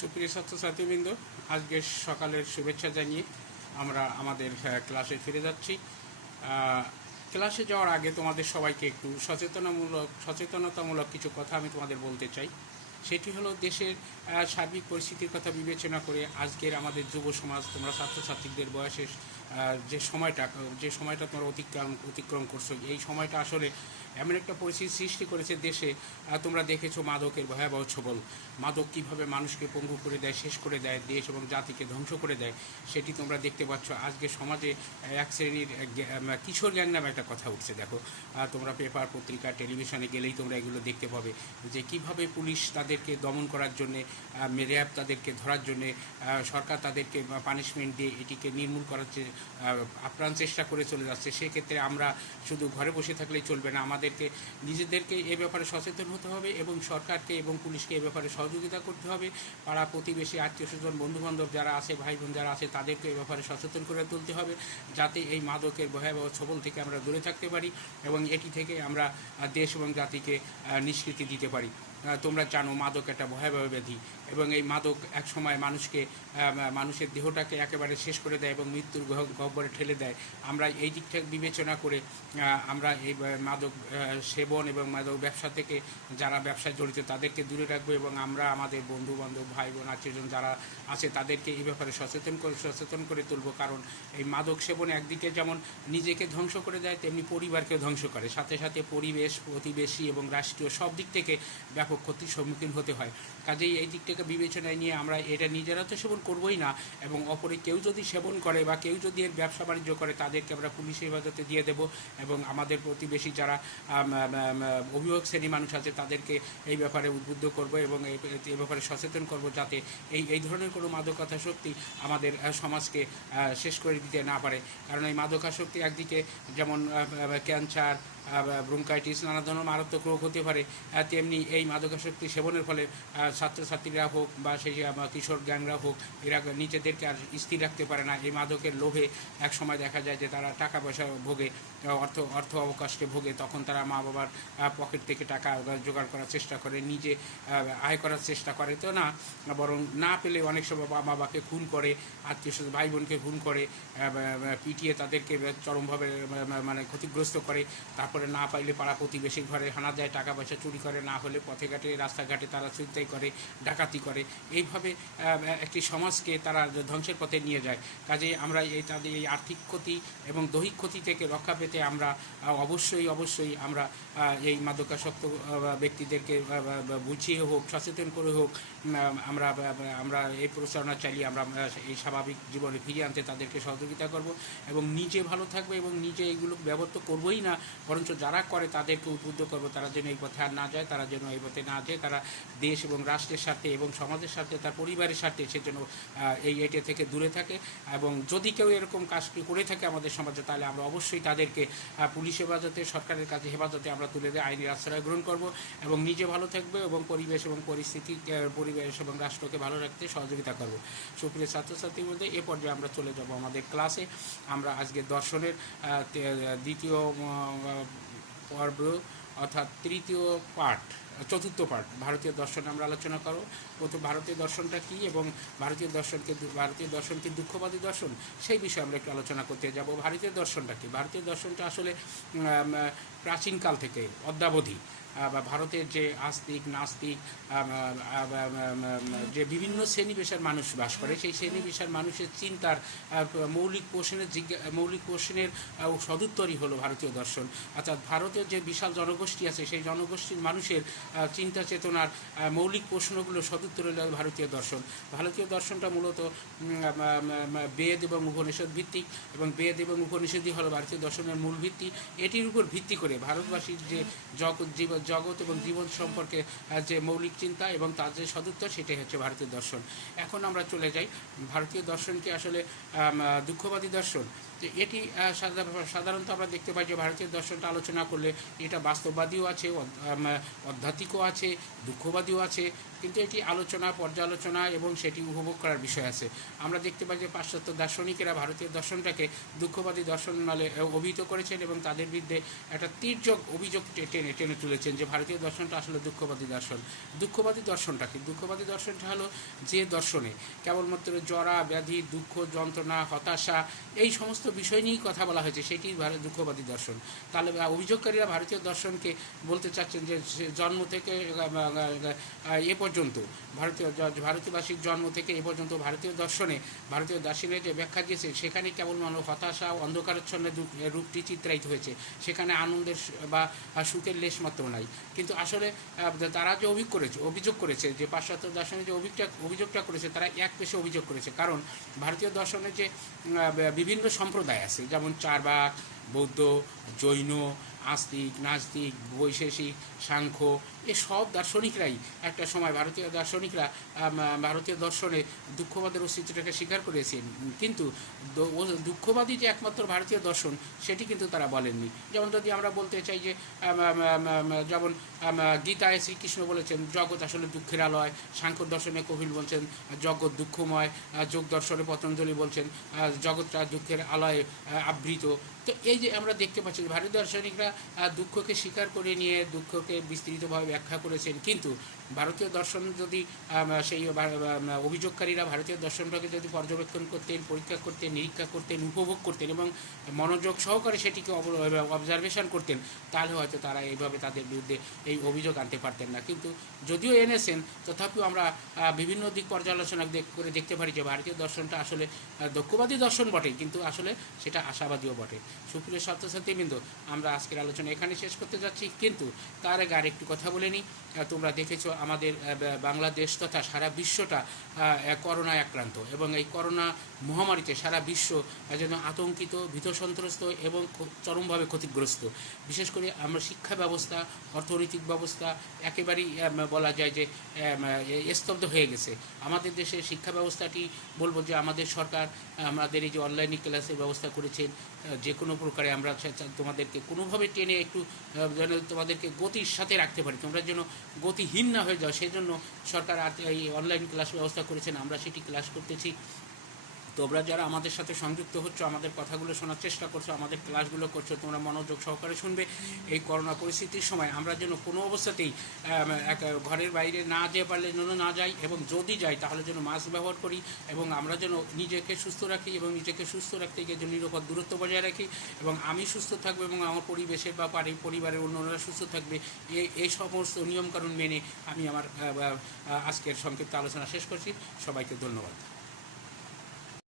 সুপ্রিয় ছাত্রছাত্রীবৃন্দ, আজকে সকালের শুভেচ্ছা জানিয়ে আমরা আমাদের ক্লাসে ফিরে যাচ্ছি। ক্লাসে যাওয়ার আগে তোমাদের সবাইকে একটু সচেতনামূলক, সচেতনতামূলক কিছু কথা আমি তোমাদের বলতে চাই। সেটি হলো দেশের সার্বিক পরিস্থিতির কথা বিবেচনা করে আজকের আমাদের যুব সমাজ, তোমরা ছাত্রছাত্রীদের বয়সের যে সময়টা যে সময়টা তোমরা অতিক্রম অতিক্রম করছ, এই সময়টা আসলে এমন একটা পরিস্থিতি সৃষ্টি করেছে দেশে তোমরা দেখেছ মাদকের ভয়াবহ ছবল। মাদক কীভাবে মানুষকে পঙ্গু করে দেয়, শেষ করে দেয়, দেশ এবং জাতিকে ধ্বংস করে দেয়, সেটি তোমরা দেখতে পাচ্ছ। আজকে সমাজে এক শ্রেণির কিশোর গ্যাং নামে একটা কথা উঠছে, দেখো। তোমরা পেপার, পত্রিকা, টেলিভিশনে গেলেই তোমরা এগুলো দেখতে পাবে যে কীভাবে পুলিশ তাদেরকে দমন করার জন্যে র্যাব তাদেরকে ধরার জন্যে সরকার তাদেরকে পানিশমেন্ট দিয়ে এটিকে নির্মূল করার আপ্রাণ চেষ্টা করে চলে যাচ্ছে, সেক্ষেত্রে আমরা শুধু ঘরে বসে থাকলেই চলবে না আমাদেরকে নিজেদেরকে এ ব্যাপারে সচেতন হতে হবে এবং সরকারকে এবং পুলিশকে এ ব্যাপারে সহযোগিতা করতে হবে। পাড়া প্রতিবেশী, আত্মীয় স্বজন, বন্ধুবান্ধব যারা আছে ভাই বোন যারা আছে, তাদেরকে এ ব্যাপারে সচেতন করে তুলতে হবে যাতে এই মাদকের ভয়াবহ ছবল থেকে আমরা দূরে থাকতে পারি এবং এটি থেকে আমরা দেশ এবং জাতিকে নিষ্কৃতি দিতে পারি। তোমরা জানো মাদক একটা ভয়াবহ ব্যাধি এবং এই মাদক এক সময় মানুষকে মানুষের দেহটাকে একেবারে শেষ করে দেয় এবং মৃত্যুর গহ- গহ্বরে ঠেলে দেয়। আমরা এই দিকটা বিবেচনা করে আমরা এই মাদক সেবন এবং মাদক ব্যবসা থেকে যারা ব্যবসায় জড়িত, তাদেরকে দূরে রাখব এবং আমরা আমাদের বন্ধু বান্ধব ভাই বোন আত্মীয়জন যারা আছে, তাদেরকে এই ব্যাপারে সচেতন করে সচেতন করে তুলবো। কারণ এই মাদক সেবন একদিকে যেমন নিজেকে ধ্বংস করে দেয়, তেমনি পরিবারকেও ধ্বংস করে। সাথে সাথে পরিবেশ, প্রতিবেশী এবং রাষ্ট্রীয় সব দিক থেকে ব্যাপক ক্ষতির সম্মুখীন হতে হয়। কাজেই এই দিকটাকে বিবেচনায় নিয়ে আমরা এটা নিজেরা তো সেবন করবোই না এবং অপরে কেউ যদি সেবন করে বা কেউ যদি এর ব্যবসা বাণিজ্য করে, তাদেরকে আমরা পুলিশ হেফাজতে দিয়ে দেব এবং আমাদের প্রতিবেশী যারা অভিভাবক শ্রেণি মানুষ আছে, তাদেরকে এই ব্যাপারে উদ্বুদ্ধ করব এবং এই ব্যাপারে সচেতন করব যাতে এই এই ধরনের কোনো মাদকাসক্তি আমাদের সমাজকে শেষ করে দিতে না পারে। কারণ এই মাদকাসক্তি একদিকে যেমন ক্যান্সার ব্রঙ্কাইটিস, নানা ধরনের মারাত্মক রোগ হতে পারে। তেমনি এই মাদকাসক্তি সেবনের ফলে ছাত্রছাত্রীরা হোক বা সেই কিশোর গ্যাংরা হোক, এরা নিজেদেরকে আর স্থির রাখতে পারে না। এই মাদকের লোভে এক সময় দেখা যায় যে, তারা টাকা পয়সা ভোগে, অর্থ অর্থ অবকাশকে ভোগে, তখন তারা মা বাবার পকেট থেকে টাকা জোগাড় করার চেষ্টা করে, নিজে আয় করার চেষ্টা করে। তো না, বরং না পেলে অনেক সময় মা বাবাকে খুন করে, আত্মীয় স্বজন ভাই বোনকে খুন করে পিটিয়ে তাদেরকে চরমভাবে মানে ক্ষতিগ্রস্ত করে। তারপরে না পাইলে পাড়া প্রতিবেশীর ঘরে হানা দেয়, টাকা পয়সা চুরি করে, না হলে পথে ঘাটে, রাস্তাঘাটে তারা ছিনতাই করে, ডাকাতি করে। এইভাবে একটি সমাজকে তারা ধ্বংসের পথে নিয়ে যায়। কাজেই আমরা এই তাদের এই আর্থিক ক্ষতি এবং দৈহিক ক্ষতি থেকে রক্ষা পেতে আমরা অবশ্যই অবশ্যই আমরা এই মাদকাসক্ত ব্যক্তিদেরকে বুঝিয়ে হোক, সচেতন করে হোক আমরা আমরা এই প্রচারণা চালিয়ে আমরা এই স্বাভাবিক জীবনে ফিরিয়ে আনতে তাদেরকে সহযোগিতা করব এবং নিজে ভালো থাকবে এবং নিজে এগুলো ব্যবহার তো করবোই না বরঞ্চ যারা করে তাদেরকে উদ্বুদ্ধ করব, তারা যেন এই পথে আর না যায়, তারা যেন এই পথে না যায়, তারা দেশ এবং রাষ্ট্রের স্বার্থে এবং সমাজের স্বার্থে, তার পরিবারের স্বার্থে সে যেন এই এটা থেকে দূরে থাকে। এবং যদি কেউ এরকম কাজটি করে থাকে আমাদের সমাজে, তাহলে আমরা অবশ্যই তাদেরকে পুলিশ হেফাজতে, সরকারের কাছে হেফাজতে আমরা তুলে দিয়ে আইনের আশ্রয় গ্রহণ করব এবং নিজে ভালো থাকবে এবং পরিবেশ এবং পরিস্থিতি পরিবেশ এবং রাষ্ট্রকে ভালো রাখতে সহযোগিতা করব। সুপ্রিয় ছাত্রছাত্রীর মধ্যে এ পর্যায়ে আমরা চলে যাব আমাদের ক্লাসে। আমরা আজকে দর্শনের দ্বিতীয় পর্ব অর্থাৎ তৃতীয় পাঠ, চতুর্থ পাঠ, ভারতীয় দর্শন আমরা আলোচনা করো প্রথম ভারতীয় দর্শনটা কি এবং ভারতীয় দর্শনকে ভারতীয় দর্শন কি দুঃখবাদী দর্শন? সেই বিষয়ে আমরা একটু আলোচনা করতে যাব। ভারতীয় দর্শনটা কি? ভারতীয় দর্শনটা আসলে প্রাচীনকাল থেকে, অদ্যাবধি। বা ভারতের যে আস্তিক, নাস্তিক যে বিভিন্ন শ্রেণি পেশার মানুষ বাস করে, সেই শ্রেণি পেশার মানুষের চিন্তার মৌলিক প্রশ্নের জিজ্ঞা, মৌলিক প্রশ্নের সদুত্তরই হলো ভারতীয় দর্শন। অর্থাৎ ভারতের যে বিশাল জনগোষ্ঠী আছে, সেই জনগোষ্ঠীর মানুষের চিন্তা চেতনার মৌলিক প্রশ্নগুলো সদুত্তর হলো ভারতীয় দর্শন। ভারতীয় দর্শনটা মূলত বেদ এবং উপনিষদ ভিত্তিক এবং বেদ এবং উপনিষদই হলো ভারতীয় দর্শনের মূল ভিত্তি। এটির উপর ভিত্তি করে ভারতবাসীর যে জগৎ জীবন জগৎ এবং জীবন সম্পর্কে যে মৌলিক চিন্তা এবং তার যে সদুত্তর সেটাই হচ্ছে ভারতীয় দর্শন। এখন আমরা চলে যাই। ভারতীয় দর্শনকে আসলে দুঃখবাদী দর্শন? তো এটি সাধারণত আমরা দেখতে পাই যে ভারতীয় দর্শনটা আলোচনা করলে এটা বাস্তববাদীও আছে আধ্যাত্মিকও আছে, দুঃখবাদীও আছে, কিন্তু এটি আলোচনা, পর্যালোচনা এবং সেটি উপভোগ করার বিষয় আছে। আমরা দেখতে পাই যে পাশ্চাত্য দার্শনিকেরা ভারতীয় দর্শনটাকে দুঃখবাদী দর্শন নালে অভিহিত করেছেন এবং তাদের বিরুদ্ধে একটা তীর্যক অভিযোগ টেনে টেনে তুলেছেন যে ভারতীয় দর্শনটা আসলে দুঃখবাদী দর্শন। দুঃখবাদী দর্শনটা কি? দুঃখবাদী দর্শনটা হলো যে দর্শনে কেবলমাত্র জরা, ব্যাধি, দুঃখ, যন্ত্রণা, হতাশা, এই সমস্ত বিষয় নিয়েই কথা বলা হয়েছে, সেটি ভারত দুঃখবাদী দর্শন। তাহলে অভিযোগকারীরা ভারতীয় দর্শনকে বলতে চাচ্ছেন যে জন্ম থেকে এ পর্যন্ত, ভারতীয় ভারতীয়বাসীর জন্ম থেকে এ পর্যন্ত ভারতীয় দর্শনে, ভারতীয় দর্শনের যে ব্যাখ্যা দিয়েছে, সেখানে কেবল মানব হতাশা ও অন্ধকারাচ্ছন্ন রূপটি চিত্রায়িত হয়েছে। সেখানে আনন্দের বা সুখের লেশ মাত্র নাই। কিন্তু আসলে তারা যে অভিযোগ করেছে অভিযোগ করেছে, যে পাশ্চাত্য দর্শনে যে অভিযোগটা অভিযোগটা করেছে, তারা এক পেশে অভিযোগ করেছে। কারণ ভারতীয় দর্শনের যে বিভিন্ন সম্প্রদায় আছে। যেমন চারবাক বৌদ্ধ জৈন আস্তিক নাস্তিক বৈশেষিক সাংখ্য সব দার্শনিকরাই একটা সময় ভারতীয় দার্শনিকরা ভারতীয় দর্শনে দুঃখবাদের অস্তিত্বটাকে স্বীকার করেছেন। কিন্তু দুঃখবাদী যে একমাত্র ভারতীয় দর্শন, সেটি কিন্তু তারা বলেননি। যেমন যদি আমরা বলতে চাই যে যেমন গীতায় শ্রীকৃষ্ণ বলেছেন, জগৎ আসলে দুঃখের আলয়। সাংখ্য দর্শনে কপিল বলছেন, জগৎ দুঃখময়। যোগ দর্শনে পতঞ্জলি বলছেন জগৎটা দুঃখের আলয়ে আবৃত। তো এই যে আমরা দেখতে পাচ্ছি ভারতীয় দার্শনিকরা দুঃখকে স্বীকার করে নিয়ে, দুঃখকে বিস্তৃতভাবে ব্যাখ্যা করেছেন। কিন্তু ভারতীয় দর্শন যদি সেই অভিযোগকারীরা ভারতীয় দর্শনটাকে যদি পর্যবেক্ষণ করতেন, পরীক্ষা করতেন, নিরীক্ষা করতেন, উপভোগ করতেন এবং মনোযোগ সহকারে সেটিকে অবজারভেশন করতেন, তাহলে হয়তো তারা এইভাবে তাদের বিরুদ্ধে এই অভিযোগ আনতে পারতেন না। কিন্তু যদিও এনেছেন তথাপিও আমরা বিভিন্ন দিক পর্যালোচনা করে দেখতে পারি যে ভারতীয় দর্শনটা আসলে দক্ষবাদী দর্শন বটে, কিন্তু আসলে সেটা আশাবাদীও বটে। সুপ্রিয় ছাত্রছাত্রীবৃন্দ, আমরা আজকের আলোচনা এখানে শেষ করতে যাচ্ছি। কিন্তু তার আগে আরেকটু কথা বলে আহ, তোমরা দেখেছ আমাদের বাংলাদেশ তথা সারা বিশ্বটা করোনায় আক্রান্ত এবং এই করোনা মহামারীতে সারা বিশ্ব যেন আতঙ্কিত ভীতসন্ত্রস্ত এবং চরমভাবে ক্ষতিগ্রস্ত। বিশেষ করে আমরা শিক্ষা ব্যবস্থা অর্থনৈতিক ব্যবস্থা একেবারেই বলা যায় যে স্তব্ধ হয়ে গেছে। আমাদের দেশের শিক্ষা ব্যবস্থাটি বলব যে আমাদের সরকার আমাদের এই যে অনলাইন ক্লাসের ব্যবস্থা করেছেন যে কোনো প্রকারে আমরা তোমাদেরকে কোনোভাবে টেনে একটু যেন তোমাদেরকে গতির সাথে রাখতে পারি। তোমরা যেন গতিহীন না হয়ে যাও সেই জন্য সরকার আর এই অনলাইন ক্লাস ব্যবস্থা করেছেন, আমরা সেটি ক্লাস করতেছি। তোমরা যারা আমাদের সাথে সংযুক্ত হচ্ছ, আমাদের কথাগুলো শোনার চেষ্টা করছ, আমাদের ক্লাসগুলো করছ, তোমরা মনোযোগ সহকারে শুনবে। এই করোনা পরিস্থিতির সময় আমরা যেন কোনো অবস্থাতেই এক ঘরের বাইরে না যেতে পারলে যেন না যাই এবং যদি যাই, তাহলে যেন মাস্ক ব্যবহার করি এবং আমরা যেন নিজেকে সুস্থ রাখি এবং নিজেকে সুস্থ রাখতে গিয়ে যেন নিরাপদ দূরত্ব বজায় রাখি এবং আমি সুস্থ থাকব এবং আমার পরিবেশের বা পারি- পরিবারের অন্যরা সুস্থ থাকবে এই এই সমস্ত নিয়মকানুন মেনে আমি আমার আজকের সংক্ষিপ্ত আলোচনা শেষ করছি। সবাইকে ধন্যবাদ।